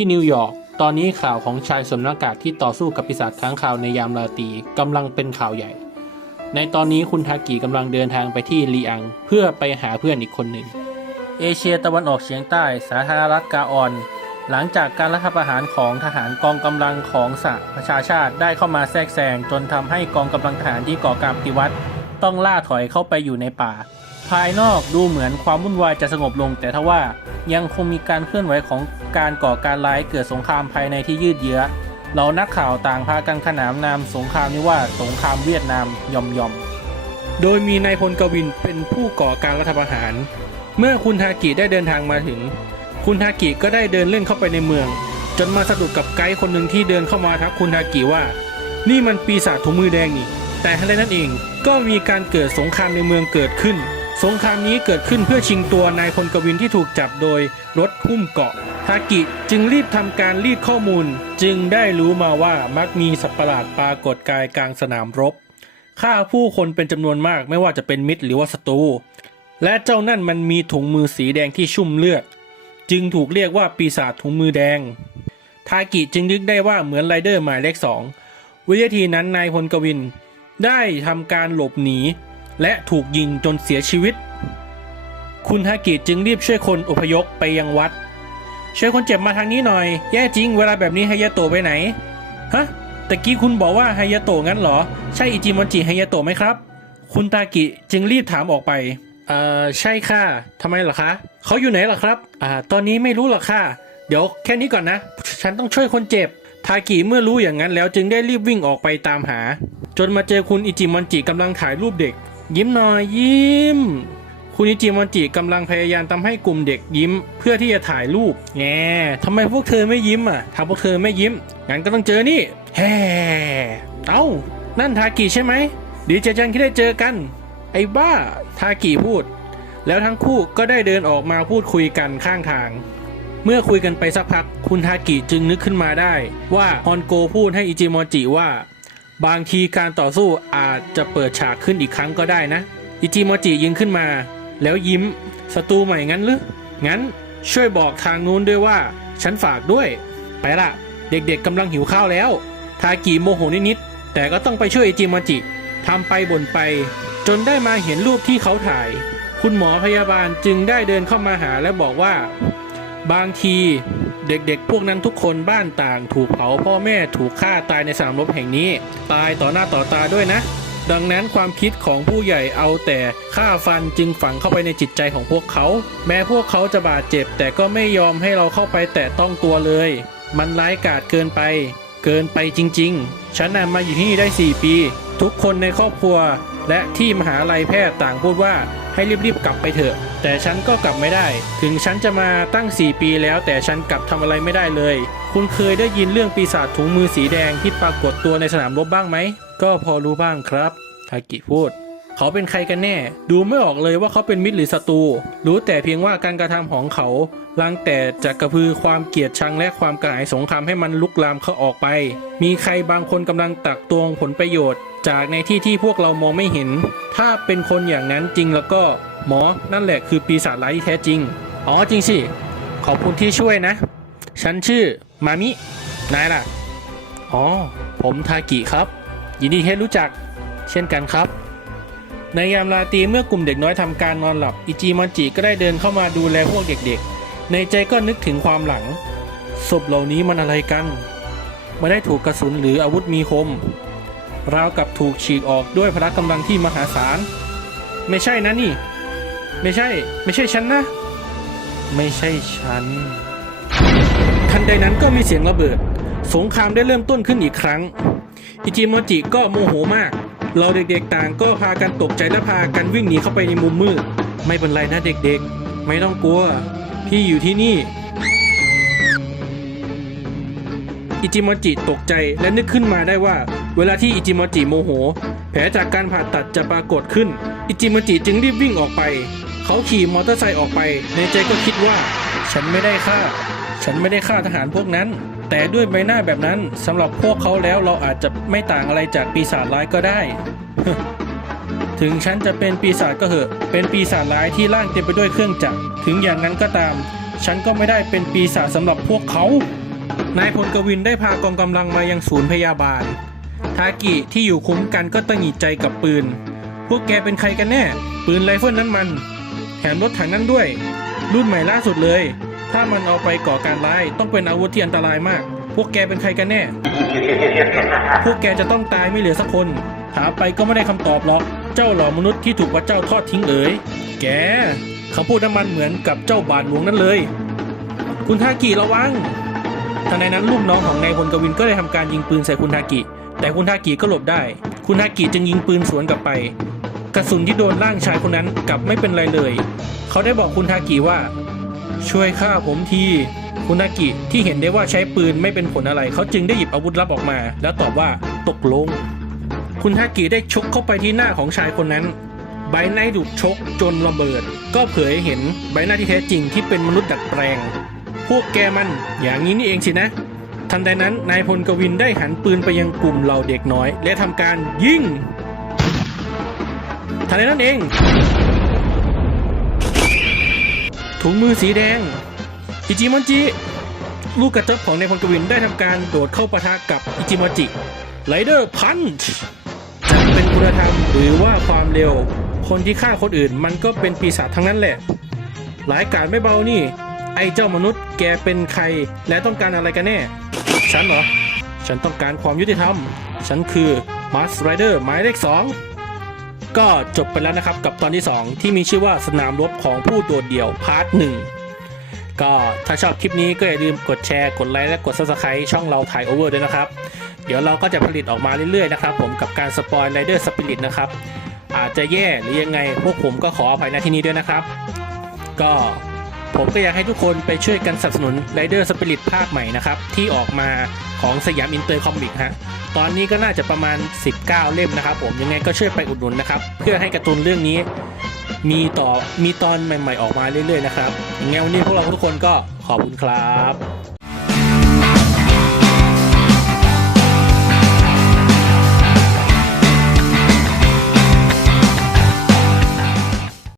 ที่นิวยอร์กตอนนี้ข่าวของชายสวมหน้ากากที่ต่อสู้กับปีศาจค้างคาวในยามราตรีกำลังเป็นข่าวใหญ่ ในตอนนี้คุณทากิกำลังเดินทางไปที่ลีอัง เพื่อไปหาเพื่อนอีกคนหนึ่ง เอเชียตะวันออกเฉียงใต้ สาธารณรัฐกาออน หลังจากการรัฐประหารของทหารกองกำลังของสหประชาชาติได้เข้ามาแทรกแซงจนทำให้กองกำลังทหารที่ก่อการปฏิวัติ ต้องล่าถอยเข้าไปอยู่ในป่า ภายนอกดูเหมือนความวุ่นวายจะสงบลง แต่ทว่ายังคงมีการเคลื่อนไหวของการก่อการร้ายเกิดสงครามภายในที่ยืดเยื้อเรานักข่าวต่างพากันขนานนามสงครามนี้ว่าสงครามเวียดนามยอมยอมๆโดยมีนายพลกวินเป็นผู้ก่อการรัฐประหาร เมื่อคุณทากิได้เดินทางมาถึง คุณทากิก็ได้เดินเล่นเข้าไปในเมือง จนมาสะดุดกับไกด์คนหนึ่งที่เดินเข้ามาทักคุณทากิว่า นี่มันปีศาจถุงมือแดงนี่แต่ทันใดนั้นเองก็มีการเกิดสงครามในเมืองเกิดขึ้น สงครามนี้เกิดขึ้นเพื่อชิงตัวนายพลกวินที่ถูกจับโดยรถหุ้มเกาะทากิจึงรีบทำการรีดข้อมูล จึงได้รู้มาว่ามักมีสัตว์ประหลาดปรากฏกายกลางสนามรบฆ่าผู้คนเป็นจำนวนมากไม่ว่าจะเป็นมิตรหรือว่าศัตรูและเจ้านั่นมันมีถุงมือสีแดงที่ชุ่มเลือด จึงถูกเรียกว่าปีศาจถุงมือแดง ทากิจึงนึกได้ว่าเหมือนไรเดอร์หมายเลขสองวินาทีนั้นนายพลกวินได้ทำการหลบหนี และถูกยิงจนเสียชีวิต คุณทากิจึงรีบช่วยคนอพยพไปยังวัด ช่วยคนเจ็บมาทางนี้หน่อย แย่จริงเวลาแบบนี้ไฮายาโตะไปไหน ฮะตะกี้คุณบอกว่าไฮายาโตะงั้นเหรอ ใช่อิจิมอนจิไฮายาโตะไหมครับ คุณตากิจึงรีบถามออกไปเอ่อใช่ค่ะทำไมล่ะคะเขาอยู่ไหนล่ะครับอ่าตอนนี้ไม่รู้หรอกค่ะ เดี๋ยวแค่นี้ก่อนนะ ฉันต้องช่วยคนเจ็บ ทากิเมื่อรู้อย่างนั้นแล้วจึงได้รีบวิ่งออกไปตามหา จนมาเจอคุณอิจิมอนจิกำลังถ่ายรูปเด็ก ยิ้มหน่อยยิ้ม คุณอิจิมอนจิกำลังพยายามทำให้กลุ่มเด็กยิ้ม เพื่อที่จะถ่ายรูปแง่ทำไมพวกเธอไม่ยิ้มอะถ้าพวกเธอไม่ยิ้ม งั้นก็ต้องเจอนี่แฮ่เอ้า นั่นทากิใช่ไหม ดีใจจังที่ได้เจอกัน ไอ้บ้า ทากิพูด แล้วทั้งคู่ก็ได้เดินออกมาพูดคุยกันข้างทางเมื่อคุยกันไปสักพัก คุณทากิจึงนึกขึ้นมาได้ ว่าฮอนโกพูดให้อิจิมอนจิว่า บางทีการต่อสู้อาจจะเปิดฉากขึ้นอีกครั้งก็ได้นะ อิจิมอจิยิงขึ้นมา แล้วยิ้มศัตรูใหม่งั้นหรือ งั้นช่วยบอกทางนู้นด้วยว่า ฉันฝากด้วย ไปละเด็กๆกำลังหิวข้าวแล้ว ทากิโมโหนิดๆแต่ก็ต้องไปช่วยอิจิมอจิทำไปบ่นไป จนได้มาเห็นรูปที่เขาถ่าย คุณหมอพยาบาลจึงได้เดินเข้ามาหาและบอกว่า บางที เด็กๆ พวกนั้นทุกคนบ้านต่างถูกเผาพ่อแม่ถูกฆ่าตายในสนามรบแห่งนี้ ตายต่อหน้าต่อตาด้วยนะ ดังนั้นความคิดของผู้ใหญ่เอาแต่ฆ่าฟันจึงฝังเข้าไปในจิตใจของพวกเขา แม้พวกเขาจะบาดเจ็บ แต่ก็ไม่ยอมให้เราเข้าไปแตะต้องตัวเลย มันร้ายกาจเกินไป เกินไปจริง ๆ ฉันน่ะมาอยู่ที่นี่ได้ 4 ปี ทุกคนในครอบครัว และที่มหาลัยแพทย์ต่างพูดว่า ให้รีบๆกลับไปเถอะ แต่ฉันก็กลับไม่ได้ ถึงฉันจะมาตั้ง 4 ปีแล้ว แต่ฉันกลับทำอะไรไม่ได้เลย คุณเคยได้ยินเรื่องปีศาจถุงมือสีแดงที่ปรากฏตัวในสนามรบบ้างไหม ก็พอรู้บ้างครับทากิพูดเขาเป็นใครกันแน่ ดูไม่ออกเลยว่าเขาเป็นมิตรหรือศัตรู รู้แต่เพียงว่าการกระทำของเขาลังแต่จะกระพือความเกลียดชังและความกระหายสงครามให้มันลุกลามเข้าออกไป มีใครบางคนกำลังตักตวงผลประโยชน์ จากในที่ที่พวกเรามองไม่เห็น ถ้าเป็นคนอย่างนั้นจริงแล้วก็หมอนั่นแหละคือปีศาจร้ายที่แท้จริง อ๋อจริงสิ ขอบคุณที่ช่วยนะ ฉันชื่อมามิ นายล่ะ อ๋อ ผมทากิครับ ยินดีที่รู้จัก เช่นกันครับ ในยามราตรีเมื่อกลุ่มเด็กน้อยทำการนอนหลับ อิจิมอนจิก็ได้เดินเข้ามาดูแลพวกเด็กๆ ในใจก็นึกถึงความหลังศพเหล่านี้มันอะไรกันไม่ได้ถูกกระสุนหรืออาวุธมีคม ราวกับถูกฉีกออกด้วยพละกำลังที่มหาศาล ไม่ใช่นะนี่ ไม่ใช่ ไม่ใช่ฉันนะ ไม่ใช่ฉัน ทันใดนั้นก็มีเสียงระเบิด สงครามได้เริ่มต้นขึ้นอีกครั้ง อิจิโมจิก็โมโหมาก เราเด็กๆต่างก็พากันตกใจและพากันวิ่งหนีเข้าไปในมุมมืด ไม่เป็นไรนะเด็กๆ ไม่ต้องกลัว พี่อยู่ที่นี่ อิจิโมจิตกใจและนึกขึ้นมาได้ว่า เวลาที่อิจิโมจิโมโห แผลจากการผ่าตัดจะปรากฏขึ้น อิจิโมจิจึงรีบวิ่งออกไป เขาขี่มอเตอร์ไซค์ออกไป ในใจก็คิดว่า ฉันไม่ได้ฆ่า ฉันไม่ได้ฆ่าทหารพวกนั้น แต่ด้วยใบหน้าแบบนั้นสำหรับพวกเขาแล้วเราอาจจะไม่ต่างอะไรจากปีศาจร้ายก็ได้ ถึงฉันจะเป็นปีศาจก็เหอะ เป็นปีศาจร้ายที่ร่างเต็มไปด้วยเครื่องจักรถึงอย่างนั้นก็ตาม ฉันก็ไม่ได้เป็นปีศาจสำหรับพวกเขา นายพลกวินได้พากองกำลังมายังศูนย์พยาบาล ทากิที่อยู่คุ้มกันก็ตังหิดใจกับปืน พวกแกเป็นใครกันแน่ ปืนไรเฟิลนั้นมัน แถมรถถังนั้นด้วย รุ่นใหม่ล่าสุดเลย ถ้ามันเอาไปก่อการร้ายต้องเป็นอาวุธที่อันตรายมาก พวกแกเป็นใครกันแน่ พวกแกจะต้องตายไม่เหลือสักคน ถามไปก็ไม่ได้คำตอบหรอก เจ้าหล่ามนุษย์ที่ถูกพระเจ้าทอดทิ้งเอ๋ย แกเขาพูดน้ำมันเหมือนกับเจ้าบาทหลวงนั่นเลย คุณทากิระวัง ทันใดนั้นลูกน้องของนายพลกวินก็ได้ทำการยิงปืนใส่คุณทากิ แต่คุณทากิก็หลบได้ คุณทากิจึงยิงปืนสวนกลับไป กระสุนที่โดนร่างชายคนนั้นกลับไม่เป็นไรเลย เขาได้บอกคุณทากิว่า ช่วยฆ่าผมที คุณทากิที่เห็นได้ว่าใช้ปืนไม่เป็นผลอะไร เขาจึงได้หยิบอาวุธลับออกมา แล้วตอบว่าตกลง คุณทากิได้ชกเข้าไปที่หน้าของชายคนนั้นใบหน้าถูกชกจนระเบิด ก็เผยให้เห็นใบหน้าที่แท้จริงที่เป็นมนุษย์ดัดแปลง พวกแกมัน อย่างนี้นี่เองสินะ ทันใดนั้นนายพลกวินได้หันปืนไปยังกลุ่มเหล่าเด็กน้อย และทำการยิง ทันใดนั้นเอง ถุงมือสีแดง อิจิมอนจิ ลูกกระเติบของนายพลกวินได้ทำการโดดเข้าปะทะกับอิจิมอนจิไรเดอร์พันช์จะเป็นคุณธรรมหรือว่าความเร็ว คนที่ฆ่าคนอื่นมันก็เป็นปีศาจทั้งนั้นแหละ หลายการไม่เบานี่ ไอ้เจ้ามนุษย์แกเป็นใคร และต้องการอะไรกันแน่ ฉันเหรอ ฉันต้องการความยุติธรรม ฉันคือมารสไรเดอร์หมายเลขสองก็จบไปแล้วนะครับกับตอนที่ 2 ที่มีชื่อว่าสนามรบของผู้โดดเดี่ยวพาร์ทหนึ่งก็ถ้าชอบคลิปนี้ก็อย่าลืมกดแชร์ กดไลค์และกด subscribe ช่องเราถ่ายโอเวอร์ด้วยนะครับ เดี๋ยวเราก็จะผลิตออกมาเรื่อยๆนะครับผมกับการสปอยไรเดอร์สปิริตนะครับ อาจจะแย่หรือยังไงพวกผมก็ขออภัยณที่นี้ด้วยนะครับ ก็ ผมก็อยากให้ทุกคนไปช่วยกันสนับสนุน Rider Spirit ภาคใหม่นะครับ ที่ออกมาของสยามอินเตอร์คอมิกฮะตอนนี้ก็น่าจะประมาณ 19 เล่มนะครับผมยังไงก็ช่วยไปอุดหนุนนะครับ เพื่อให้การ์ตูนเรื่องนี้ มีต่อมีตอนใหม่ ๆ ออกมาเรื่อยๆนะครับยังไงวันนี้พวกเราทุกคนก็ขอบคุณครับ